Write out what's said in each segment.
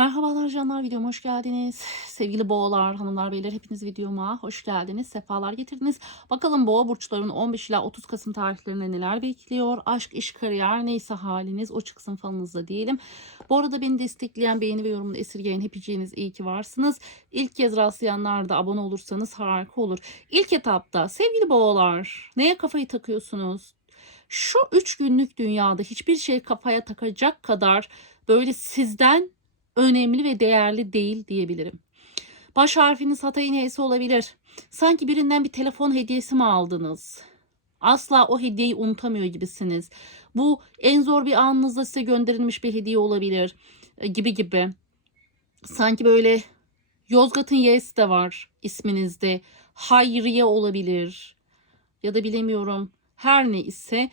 Merhabalar canlar videoma hoş geldiniz. Sevgili boğalar, hanımlar, beyler hepiniz videoma hoş geldiniz. Sefalar getirdiniz. Bakalım boğa burçlarının 15 ila 30 Kasım tarihlerinde neler bekliyor? Aşk, iş, kariyer neyse haliniz o çıksın falınızda diyelim. Bu arada beni destekleyen, beğeni ve yorumunu esirgeyen hepiciğiniz iyi ki varsınız. İlk kez rastlayanlar da abone olursanız harika olur. İlk etapta sevgili boğalar neye kafayı takıyorsunuz? Şu 3 günlük dünyada hiçbir şey kafaya takacak kadar böyle sizden önemli ve değerli değil diyebilirim. Baş harfiniz Hatay'ın H'si olabilir. Sanki birinden bir telefon hediyesi mi aldınız? Asla o hediyeyi unutamıyor gibisiniz. Bu en zor bir anınızda size gönderilmiş bir hediye olabilir e, gibi gibi. Sanki böyle Yozgat'ın Y'si de var isminizde. Hayriye olabilir. Ya da bilemiyorum. Her ne ise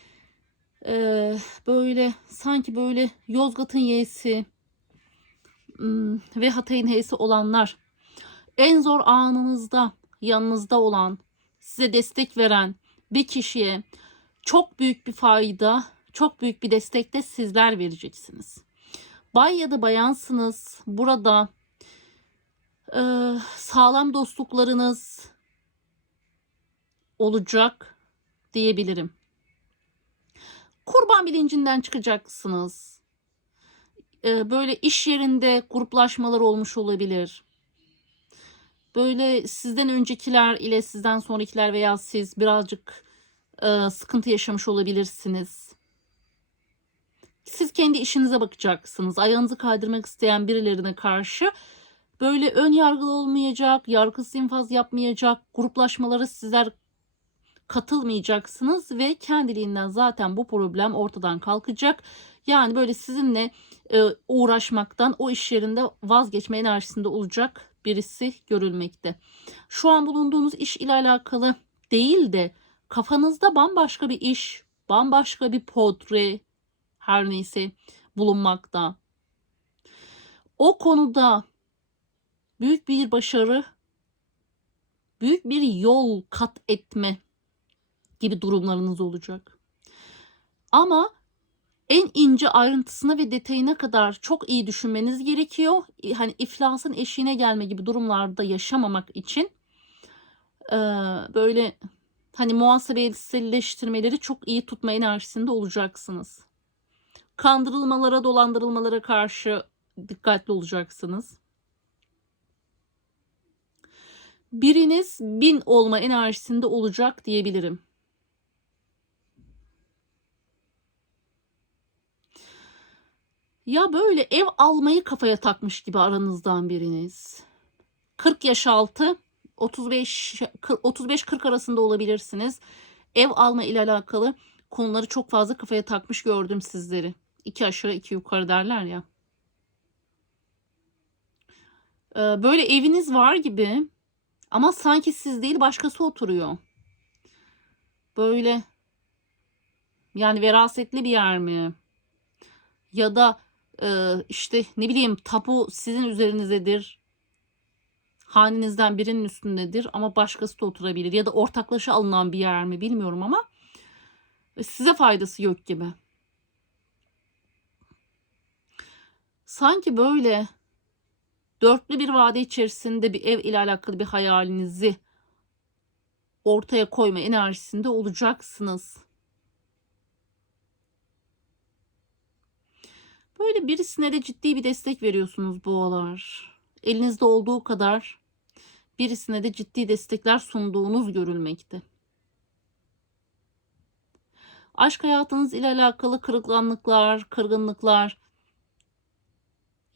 e, böyle sanki böyle Yozgat'ın Y'si ve Hatay'ın H'si olanlar en zor anınızda yanınızda olan size destek veren bir kişiye çok büyük bir fayda çok büyük bir destek de sizler vereceksiniz. Bay ya da bayansınız burada e, sağlam dostluklarınız olacak diyebilirim. Kurban bilincinden çıkacaksınız e, böyle iş yerinde gruplaşmalar olmuş olabilir. Böyle sizden öncekiler ile sizden sonrakiler veya siz birazcık e, sıkıntı yaşamış olabilirsiniz. Siz kendi işinize bakacaksınız. Ayağınızı kaydırmak isteyen birilerine karşı böyle ön yargılı olmayacak, yargısız infaz yapmayacak, gruplaşmalara sizler katılmayacaksınız ve kendiliğinden zaten bu problem ortadan kalkacak. Yani böyle sizinle e, uğraşmaktan o iş yerinde vazgeçme enerjisinde olacak birisi görülmekte. Şu an bulunduğunuz iş ile alakalı değil de kafanızda bambaşka bir iş, bambaşka bir portre her neyse bulunmakta. O konuda büyük bir başarı, büyük bir yol kat etme gibi durumlarınız olacak. Ama en ince ayrıntısına ve detayına kadar çok iyi düşünmeniz gerekiyor. Hani iflasın eşiğine gelme gibi durumlarda yaşamamak için böyle hani muhasebesizleştirmeleri çok iyi tutma enerjisinde olacaksınız. Kandırılmalara, dolandırılmalara karşı dikkatli olacaksınız. Biriniz bin olma enerjisinde olacak diyebilirim. Ya böyle ev almayı kafaya takmış gibi aranızdan biriniz. 40 yaş altı 35 35-40 arasında olabilirsiniz. Ev alma ile alakalı konuları çok fazla kafaya takmış gördüm sizleri. İki aşağı iki yukarı derler ya. Ee, böyle eviniz var gibi ama sanki siz değil başkası oturuyor. Böyle yani verasetli bir yer mi? Ya da e, işte ne bileyim tapu sizin üzerinizdedir. Hanenizden birinin üstündedir ama başkası da oturabilir. Ya da ortaklaşa alınan bir yer mi bilmiyorum ama size faydası yok gibi. Sanki böyle dörtlü bir vade içerisinde bir ev ile alakalı bir hayalinizi ortaya koyma enerjisinde olacaksınız. Böyle birisine de ciddi bir destek veriyorsunuz boğalar. Elinizde olduğu kadar birisine de ciddi destekler sunduğunuz görülmekte. Aşk hayatınız ile alakalı kırıklanlıklar, kırgınlıklar,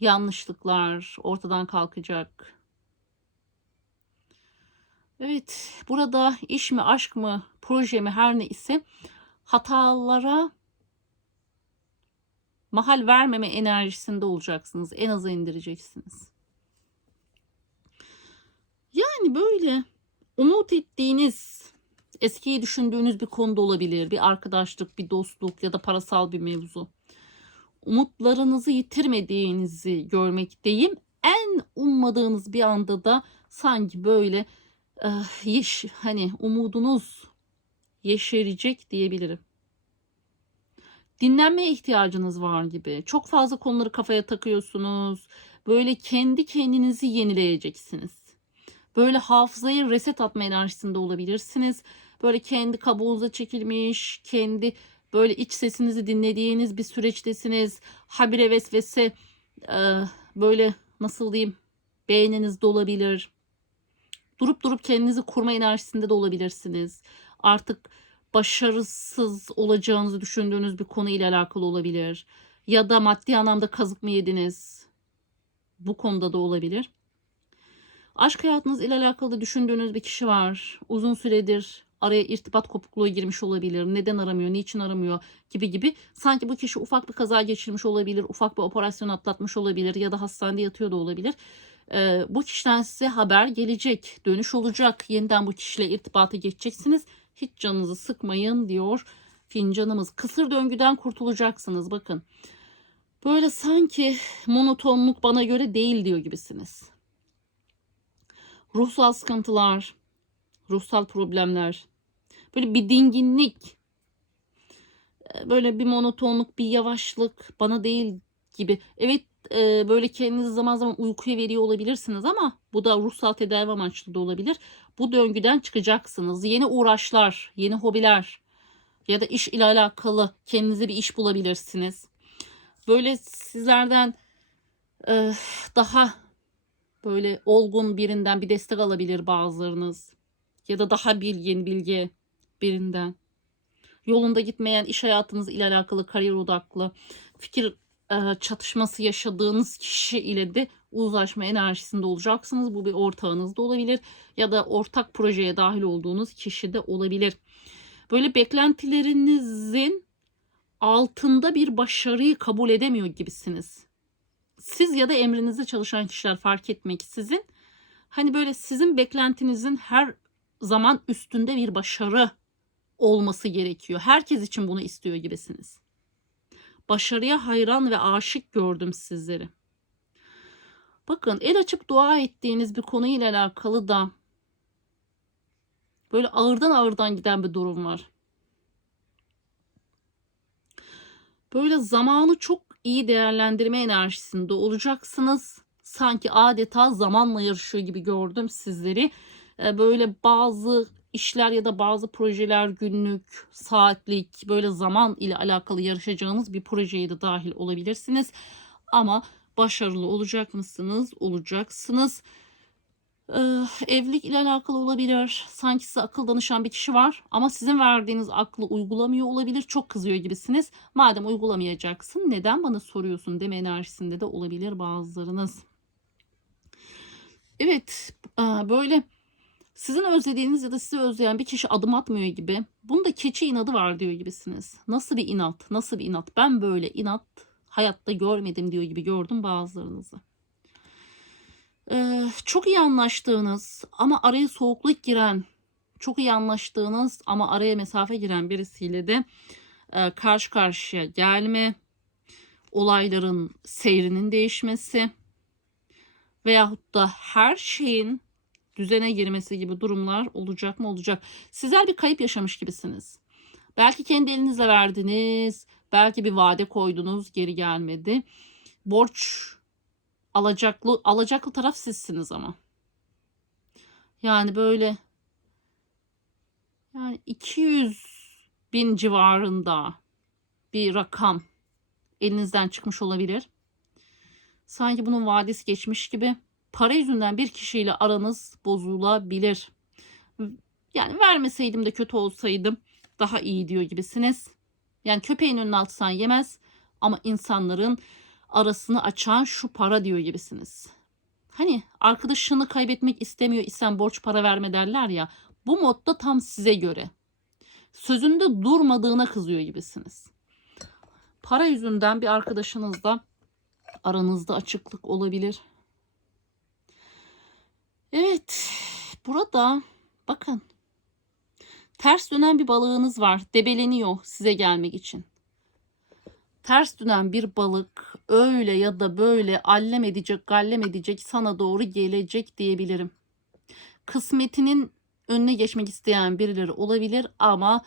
yanlışlıklar ortadan kalkacak. Evet, burada iş mi, aşk mı, proje mi her ne ise hatalara mahal vermeme enerjisinde olacaksınız. En aza indireceksiniz. Yani böyle umut ettiğiniz, eskiyi düşündüğünüz bir konuda olabilir. Bir arkadaşlık, bir dostluk ya da parasal bir mevzu. Umutlarınızı yitirmediğinizi görmekteyim. En ummadığınız bir anda da sanki böyle uh, yeş hani umudunuz yeşerecek diyebilirim dinlenmeye ihtiyacınız var gibi. Çok fazla konuları kafaya takıyorsunuz. Böyle kendi kendinizi yenileyeceksiniz. Böyle hafızayı reset atma enerjisinde olabilirsiniz. Böyle kendi kabuğunuza çekilmiş, kendi böyle iç sesinizi dinlediğiniz bir süreçtesiniz. Habire vesvese e, böyle nasıl diyeyim beyniniz dolabilir. Durup durup kendinizi kurma enerjisinde de olabilirsiniz. Artık başarısız olacağınızı düşündüğünüz bir konu ile alakalı olabilir. Ya da maddi anlamda kazık mı yediniz? Bu konuda da olabilir. Aşk hayatınız ile alakalı düşündüğünüz bir kişi var. Uzun süredir araya irtibat kopukluğu girmiş olabilir. Neden aramıyor, niçin aramıyor gibi gibi. Sanki bu kişi ufak bir kaza geçirmiş olabilir, ufak bir operasyon atlatmış olabilir ya da hastanede yatıyor da olabilir. Ee, bu kişiden size haber gelecek, dönüş olacak. Yeniden bu kişiyle irtibata geçeceksiniz. Hiç canınızı sıkmayın diyor fincanımız. Kısır döngüden kurtulacaksınız bakın. Böyle sanki monotonluk bana göre değil diyor gibisiniz. Ruhsal sıkıntılar, ruhsal problemler, böyle bir dinginlik, e, böyle bir monotonluk, bir yavaşlık bana değil gibi. Evet e, böyle kendinizi zaman zaman uykuya veriyor olabilirsiniz ama bu da ruhsal tedavi amaçlı da olabilir. Bu döngüden çıkacaksınız. Yeni uğraşlar, yeni hobiler ya da iş ile alakalı kendinize bir iş bulabilirsiniz. Böyle sizlerden e, daha böyle olgun birinden bir destek alabilir bazılarınız. Ya da daha bilgin bilgi birinden. Yolunda gitmeyen iş hayatınız ile alakalı kariyer odaklı fikir çatışması yaşadığınız kişi ile de uzlaşma enerjisinde olacaksınız. Bu bir ortağınız da olabilir ya da ortak projeye dahil olduğunuz kişi de olabilir. Böyle beklentilerinizin altında bir başarıyı kabul edemiyor gibisiniz. Siz ya da emrinizde çalışan kişiler fark etmek sizin. Hani böyle sizin beklentinizin her zaman üstünde bir başarı olması gerekiyor. Herkes için bunu istiyor gibisiniz. Başarıya hayran ve aşık gördüm sizleri. Bakın el açıp dua ettiğiniz bir konuyla alakalı da böyle ağırdan ağırdan giden bir durum var. Böyle zamanı çok iyi değerlendirme enerjisinde olacaksınız. Sanki adeta zamanla yarışıyor gibi gördüm sizleri. Ee, böyle bazı işler ya da bazı projeler günlük, saatlik böyle zaman ile alakalı yarışacağınız bir projeye de dahil olabilirsiniz. Ama başarılı olacak mısınız? Olacaksınız. Ee, evlilik ile alakalı olabilir. Sanki size akıl danışan bir kişi var ama sizin verdiğiniz aklı uygulamıyor olabilir. Çok kızıyor gibisiniz. Madem uygulamayacaksın neden bana soruyorsun deme enerjisinde de olabilir bazılarınız. Evet böyle sizin özlediğiniz ya da sizi özleyen bir kişi adım atmıyor gibi. Bunda keçi inadı var diyor gibisiniz. Nasıl bir inat? Nasıl bir inat? Ben böyle inat hayatta görmedim diyor gibi gördüm bazılarınızı. Ee, çok iyi anlaştığınız ama araya soğukluk giren, çok iyi anlaştığınız ama araya mesafe giren birisiyle de e, karşı karşıya gelme, olayların seyrinin değişmesi veyahut da her şeyin düzene girmesi gibi durumlar olacak mı olacak. Sizler bir kayıp yaşamış gibisiniz. Belki kendi elinizle verdiniz, belki bir vade koydunuz, geri gelmedi. Borç alacaklı alacaklı taraf sizsiniz ama. Yani böyle yani 200 bin civarında bir rakam elinizden çıkmış olabilir. Sanki bunun vadesi geçmiş gibi para yüzünden bir kişiyle aranız bozulabilir. Yani vermeseydim de kötü olsaydım daha iyi diyor gibisiniz. Yani köpeğin önüne atsan yemez ama insanların arasını açan şu para diyor gibisiniz. Hani arkadaşını kaybetmek istemiyor isen borç para verme derler ya. Bu modda tam size göre. Sözünde durmadığına kızıyor gibisiniz. Para yüzünden bir arkadaşınızla aranızda açıklık olabilir. Evet. Burada bakın. Ters dönen bir balığınız var. Debeleniyor size gelmek için. Ters dönen bir balık öyle ya da böyle allem edecek, gallem edecek sana doğru gelecek diyebilirim. Kısmetinin önüne geçmek isteyen birileri olabilir ama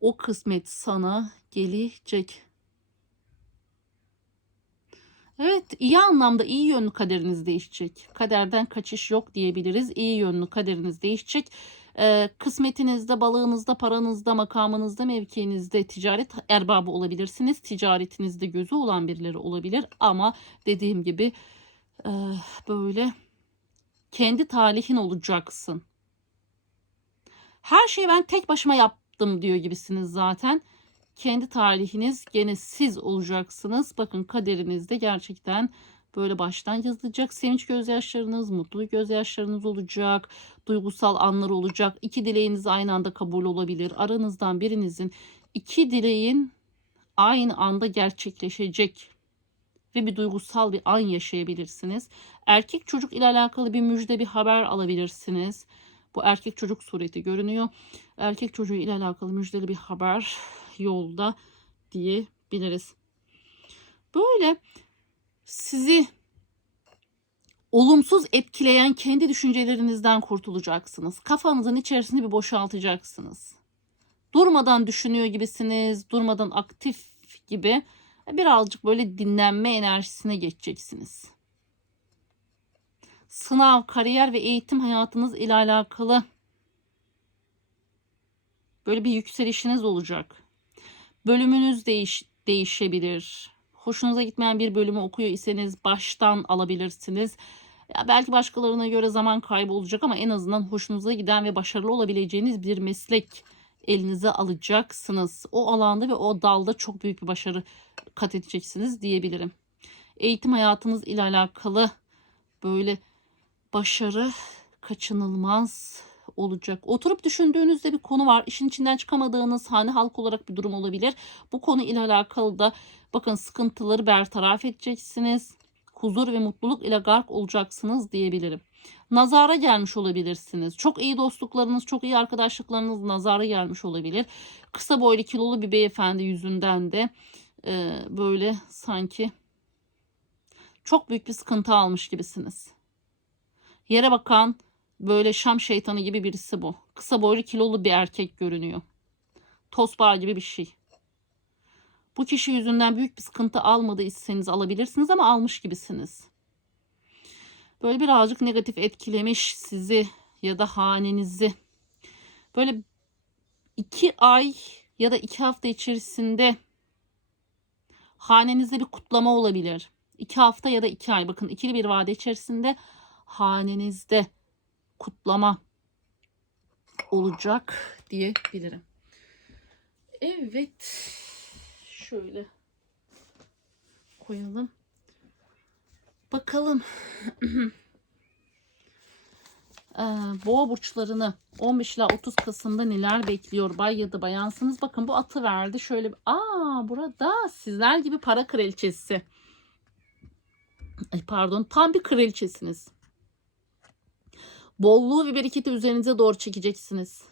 o kısmet sana gelecek. Evet, iyi anlamda iyi yönlü kaderiniz değişecek. Kaderden kaçış yok diyebiliriz. İyi yönlü kaderiniz değişecek. Ee, kısmetinizde, balığınızda, paranızda, makamınızda, mevkiinizde ticaret erbabı olabilirsiniz. Ticaretinizde gözü olan birileri olabilir ama dediğim gibi e, böyle kendi talihin olacaksın. Her şeyi ben tek başıma yaptım diyor gibisiniz zaten kendi tarihiniz gene siz olacaksınız. Bakın kaderinizde gerçekten böyle baştan yazılacak. Sevinç gözyaşlarınız, mutluluk gözyaşlarınız olacak. Duygusal anlar olacak. İki dileğiniz aynı anda kabul olabilir. Aranızdan birinizin iki dileğin aynı anda gerçekleşecek ve bir duygusal bir an yaşayabilirsiniz. Erkek çocuk ile alakalı bir müjde, bir haber alabilirsiniz. Bu erkek çocuk sureti görünüyor. Erkek çocuğu ile alakalı müjdeli bir haber yolda diyebiliriz. Böyle sizi olumsuz etkileyen kendi düşüncelerinizden kurtulacaksınız. Kafanızın içerisini bir boşaltacaksınız. Durmadan düşünüyor gibisiniz, durmadan aktif gibi birazcık böyle dinlenme enerjisine geçeceksiniz. Sınav, kariyer ve eğitim hayatınız ile alakalı böyle bir yükselişiniz olacak. Bölümünüz değiş değişebilir. Hoşunuza gitmeyen bir bölümü okuyor iseniz baştan alabilirsiniz. Ya belki başkalarına göre zaman kaybı olacak ama en azından hoşunuza giden ve başarılı olabileceğiniz bir meslek elinize alacaksınız. O alanda ve o dalda çok büyük bir başarı kat edeceksiniz diyebilirim. Eğitim hayatınız ile alakalı böyle başarı kaçınılmaz olacak. Oturup düşündüğünüzde bir konu var. İşin içinden çıkamadığınız hane halk olarak bir durum olabilir. Bu konu ile alakalı da bakın sıkıntıları bertaraf edeceksiniz. Huzur ve mutluluk ile gark olacaksınız diyebilirim. Nazara gelmiş olabilirsiniz. Çok iyi dostluklarınız, çok iyi arkadaşlıklarınız nazara gelmiş olabilir. Kısa boylu kilolu bir beyefendi yüzünden de e, böyle sanki çok büyük bir sıkıntı almış gibisiniz. Yere bakan Böyle Şam şeytanı gibi birisi bu. Kısa boylu kilolu bir erkek görünüyor. Tosbağa gibi bir şey. Bu kişi yüzünden büyük bir sıkıntı almadıysanız alabilirsiniz ama almış gibisiniz. Böyle birazcık negatif etkilemiş sizi ya da hanenizi. Böyle iki ay ya da iki hafta içerisinde hanenizde bir kutlama olabilir. İki hafta ya da iki ay bakın ikili bir vade içerisinde hanenizde kutlama olacak diyebilirim. Evet. Şöyle koyalım. Bakalım. Ee, boğa burçlarını 15 ila 30 Kasım'da neler bekliyor bay ya da bayansınız. Bakın bu atı verdi. Şöyle aa burada sizler gibi para kraliçesi. Ay pardon tam bir kraliçesiniz. Bolluğu ve bereketi üzerinize doğru çekeceksiniz.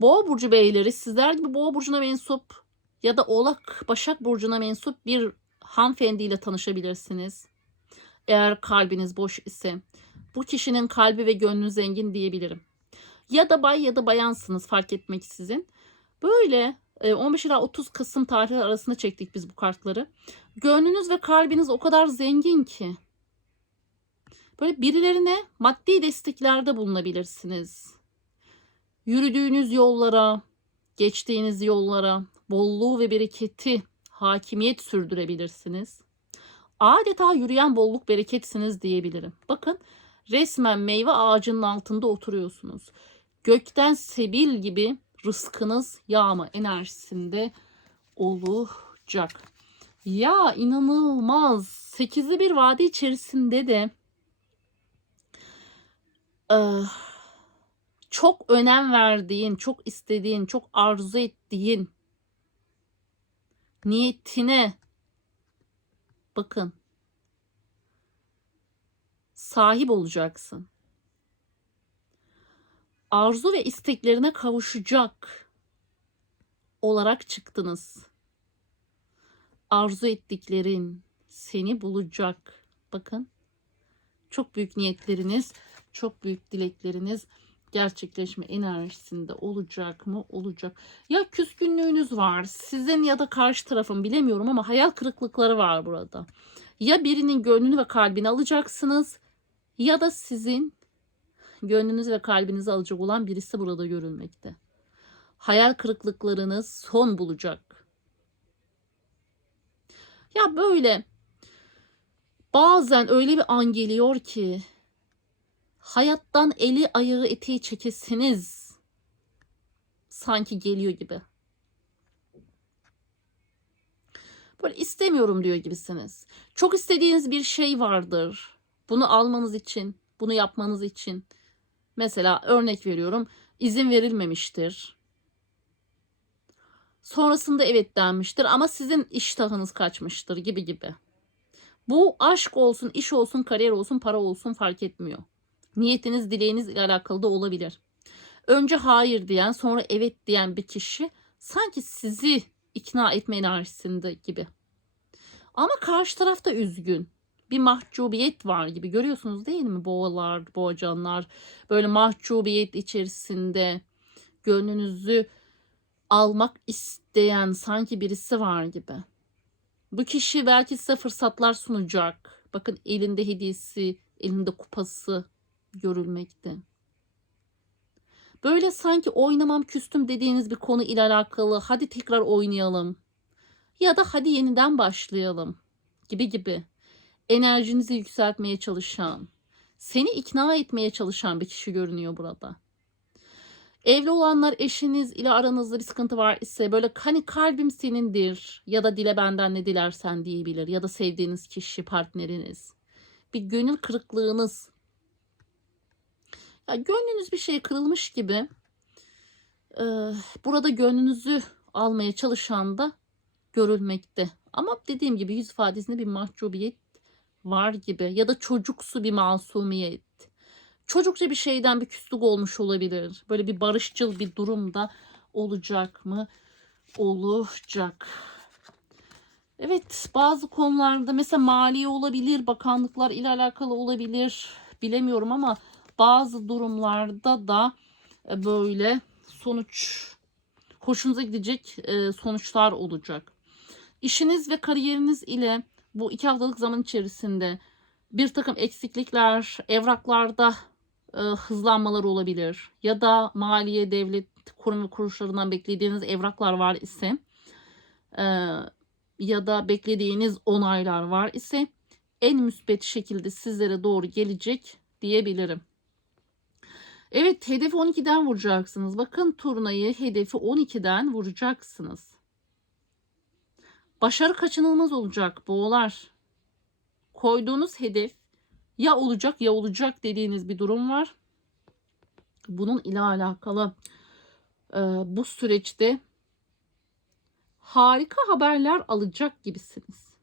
Boğa burcu beyleri sizler gibi boğa burcuna mensup ya da oğlak başak burcuna mensup bir hanımefendiyle tanışabilirsiniz. Eğer kalbiniz boş ise bu kişinin kalbi ve gönlü zengin diyebilirim. Ya da bay ya da bayansınız fark etmek sizin. Böyle 15 e, ila 30 Kasım tarihleri arasında çektik biz bu kartları. Gönlünüz ve kalbiniz o kadar zengin ki Böyle birilerine maddi desteklerde bulunabilirsiniz. Yürüdüğünüz yollara, geçtiğiniz yollara bolluğu ve bereketi hakimiyet sürdürebilirsiniz. Adeta yürüyen bolluk bereketsiniz diyebilirim. Bakın resmen meyve ağacının altında oturuyorsunuz. Gökten sebil gibi rızkınız yağma enerjisinde olacak. Ya inanılmaz. Sekizli bir vade içerisinde de çok önem verdiğin, çok istediğin, çok arzu ettiğin niyetine bakın sahip olacaksın. Arzu ve isteklerine kavuşacak olarak çıktınız. Arzu ettiklerin seni bulacak. Bakın. Çok büyük niyetleriniz çok büyük dilekleriniz gerçekleşme enerjisinde olacak mı? Olacak. Ya küskünlüğünüz var. Sizin ya da karşı tarafın bilemiyorum ama hayal kırıklıkları var burada. Ya birinin gönlünü ve kalbini alacaksınız ya da sizin gönlünüz ve kalbinizi alacak olan birisi burada görülmekte. Hayal kırıklıklarınız son bulacak. Ya böyle bazen öyle bir an geliyor ki hayattan eli ayağı eteği çekesiniz sanki geliyor gibi. Böyle istemiyorum diyor gibisiniz. Çok istediğiniz bir şey vardır. Bunu almanız için, bunu yapmanız için. Mesela örnek veriyorum, izin verilmemiştir. Sonrasında evet denmiştir ama sizin iştahınız kaçmıştır gibi gibi. Bu aşk olsun, iş olsun, kariyer olsun, para olsun fark etmiyor. Niyetiniz, dileğiniz ile alakalı da olabilir. Önce hayır diyen, sonra evet diyen bir kişi sanki sizi ikna etme enerjisinde gibi. Ama karşı taraf da üzgün. Bir mahcubiyet var gibi görüyorsunuz değil mi? Boğalar, boğacanlar böyle mahcubiyet içerisinde gönlünüzü almak isteyen sanki birisi var gibi. Bu kişi belki size fırsatlar sunacak. Bakın elinde hediyesi, elinde kupası görülmekte. Böyle sanki oynamam küstüm dediğiniz bir konu ile alakalı hadi tekrar oynayalım ya da hadi yeniden başlayalım gibi gibi enerjinizi yükseltmeye çalışan, seni ikna etmeye çalışan bir kişi görünüyor burada. Evli olanlar eşiniz ile aranızda bir sıkıntı var ise böyle hani kalbim senindir ya da dile benden ne dilersen diyebilir ya da sevdiğiniz kişi partneriniz. Bir gönül kırıklığınız. Ya gönlünüz bir şey kırılmış gibi. Ee, burada gönlünüzü almaya çalışan da görülmekte. Ama dediğim gibi yüz ifadesinde bir mahcubiyet var gibi ya da çocuksu bir masumiyet. Çocukça bir şeyden bir küslük olmuş olabilir. Böyle bir barışçıl bir durumda olacak mı? Olacak. Evet bazı konularda mesela maliye olabilir, bakanlıklar ile alakalı olabilir. Bilemiyorum ama bazı durumlarda da e, böyle sonuç hoşunuza gidecek e, sonuçlar olacak. İşiniz ve kariyeriniz ile bu iki haftalık zaman içerisinde bir takım eksiklikler, evraklarda e, hızlanmalar olabilir. Ya da maliye, devlet, kurum ve kuruluşlarından beklediğiniz evraklar var ise ya da beklediğiniz onaylar var ise en müspet şekilde sizlere doğru gelecek diyebilirim. Evet hedefi 12'den vuracaksınız. Bakın turnayı hedefi 12'den vuracaksınız. Başarı kaçınılmaz olacak boğalar. Koyduğunuz hedef ya olacak ya olacak dediğiniz bir durum var. Bunun ile alakalı e, bu süreçte harika haberler alacak gibisiniz.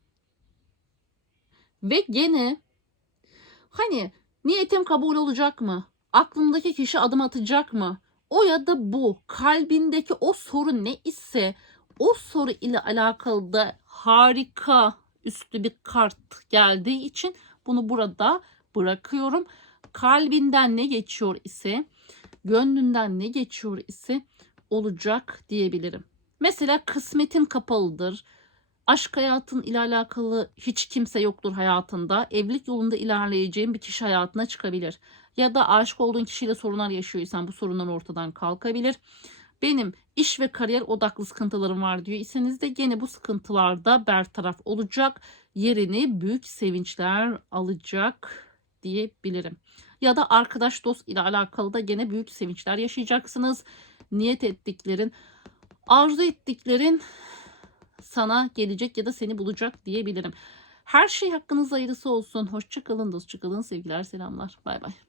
Ve gene hani niyetim kabul olacak mı? Aklımdaki kişi adım atacak mı? O ya da bu kalbindeki o soru ne ise o soru ile alakalı da harika üstü bir kart geldiği için bunu burada bırakıyorum. Kalbinden ne geçiyor ise, gönlünden ne geçiyor ise olacak diyebilirim. Mesela kısmetin kapalıdır. Aşk hayatın ile alakalı hiç kimse yoktur hayatında. Evlilik yolunda ilerleyeceğin bir kişi hayatına çıkabilir. Ya da aşık olduğun kişiyle sorunlar yaşıyorsan bu sorunlar ortadan kalkabilir. Benim iş ve kariyer odaklı sıkıntılarım var diyor iseniz de gene bu sıkıntılarda bertaraf olacak. Yerini büyük sevinçler alacak diyebilirim. Ya da arkadaş dost ile alakalı da gene büyük sevinçler yaşayacaksınız. Niyet ettiklerin, arzu ettiklerin sana gelecek ya da seni bulacak diyebilirim. Her şey hakkınızda hayırlısı olsun. Hoşçakalın, dostçakalın, sevgiler, selamlar. Bay bay.